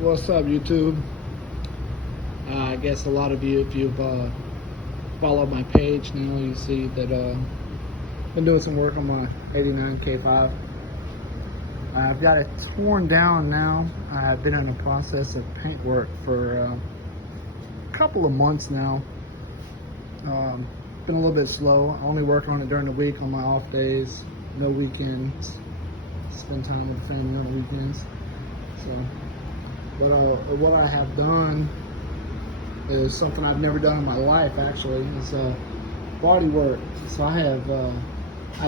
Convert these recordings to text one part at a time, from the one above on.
What's up, YouTube? I guess a lot of you, if you've followed my page now, you see that I've been doing some work on my 89 K5. I've got it torn down now. I've been in the process of paint work for a couple of months now. Been a little bit slow. I only work on it during the week on my off days, no weekends. Spend time with the family on the weekends. But what I have done is something I've never done in my life. Actually, it's Bodywork. So I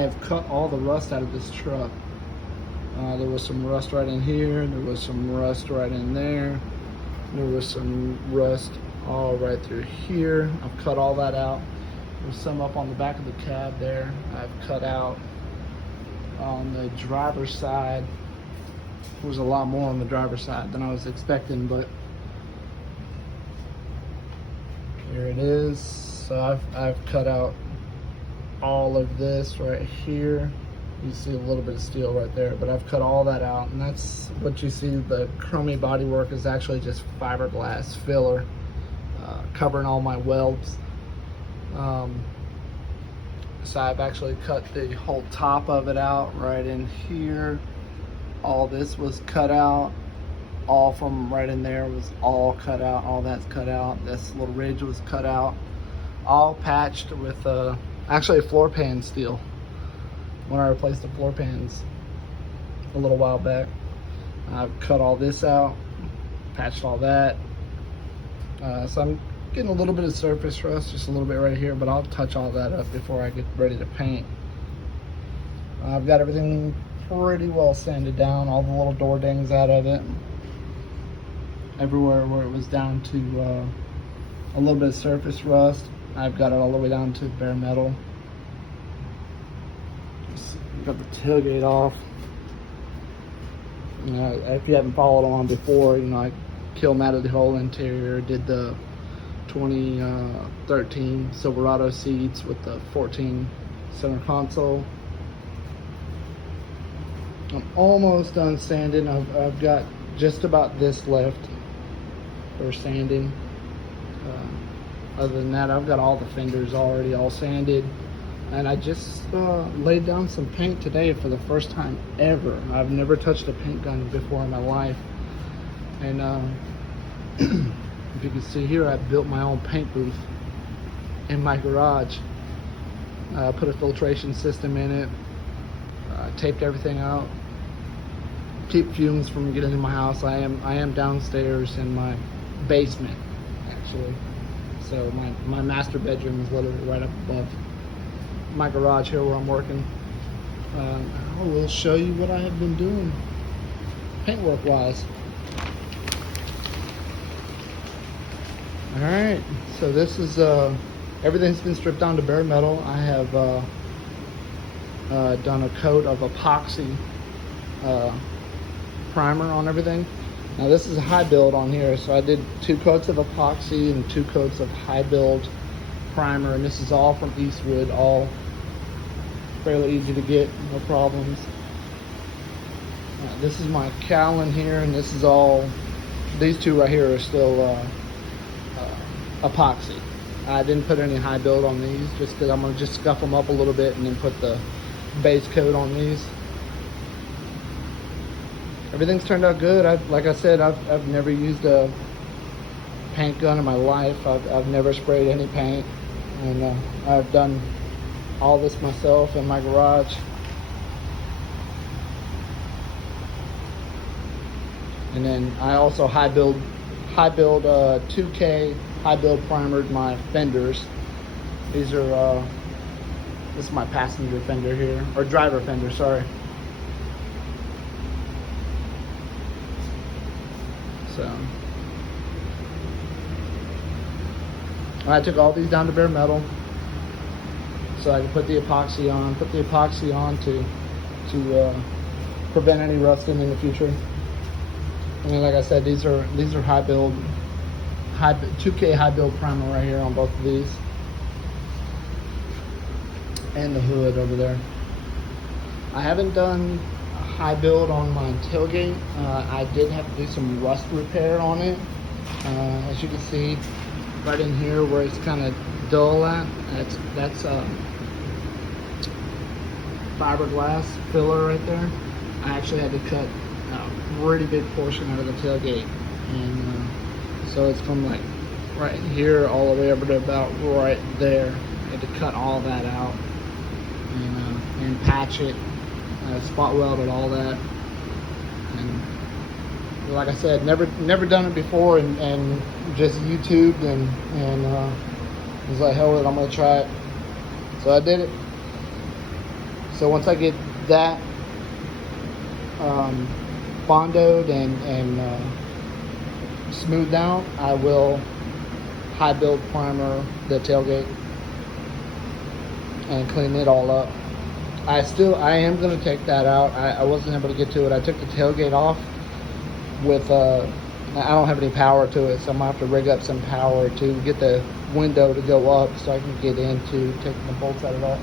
have cut all the rust out of this truck. There was some rust right in here. There was some rust right in there. There was some rust all right through here. I've cut all that out. There's some up on the back of the cab there. I've cut out on the driver's side. There was a lot more on the driver's side than I was expecting, but here it is. So I've cut out all of this right here. You see a little bit of steel right there, but I've cut all that out, and that's what you see. The chromey bodywork is actually just fiberglass filler covering all my welds. So I've actually cut the whole top of it out right in here. All this was cut out. All from right in there was all cut out. All that's cut out. This little ridge was cut out. All patched with actually a floor pan steel. When I replaced the floor pans a little while back, I've cut all this out, patched all that. So I'm getting a little bit of surface rust, just a little bit right here, but I'll touch all that up before I get ready to paint. I've got everything pretty well sanded down, all the little door dings out of it. Everywhere where it was down to a little bit of surface rust, I've got it all the way down to bare metal. Just got the tailgate off. You know, if you haven't followed on before, you know, I kill matted the whole interior, did the 2013 Silverado seats with the 14 center console. I'm almost done sanding. I've got just about this left for sanding. Other than that, I've got all the fenders already all sanded. And I just laid down some paint today for the first time ever. I've never touched a paint gun before in my life. And if you can see here, I built my own paint booth in my garage. Put a filtration system in it. Taped everything out. Keep fumes from getting in my house. I am downstairs in my basement, actually. So my master bedroom is literally right up above my garage here where I'm working. I will show you what I have been doing paintwork wise. All right, so this is everything's been stripped down to bare metal. I have done a coat of epoxy primer on everything. Now this is a high build on here, so I did 2 coats of epoxy and 2 coats of high build primer, and this is all from Eastwood, all fairly easy to get, no problems. This is my cowl in here, and this is all, these 2 right here are still epoxy. I didn't put any high build on these just because I'm going to just scuff them up a little bit and then put the base coat on these. Everything's turned out good. Like I said, I've never used a paint gun in my life. I've never sprayed any paint, and I've done all this myself in my garage. And then I also high build 2K high build primered my fenders. These are this is my passenger fender here, or driver fender, sorry. So I took all these down to bare metal so I could put the epoxy on. Put the epoxy on to prevent any rusting in the future. And then, like I said, these are high build, 2K high build primer right here on both of these, and the hood over there. I haven't done high build on my tailgate. I did have to do some rust repair on it. As you can see, right in here where it's kind of dull at, that's fiberglass filler right there. I actually had to cut a pretty big portion out of the tailgate, and so it's from like right here all the way over to about right there. I had to cut all that out and patch it, spot welded all that, and like I said, never done it before, and just YouTubed and was like, hell with it, I'm gonna try it. So I did it. So once I get that bondoed and smoothed out, I will high build primer the tailgate and clean it all up. I am going to take that out. I wasn't able to get to it. I took the tailgate off with I don't have any power to it, so I'm going to have to rig up some power to get the window to go up so I can get into taking the bolts out of that.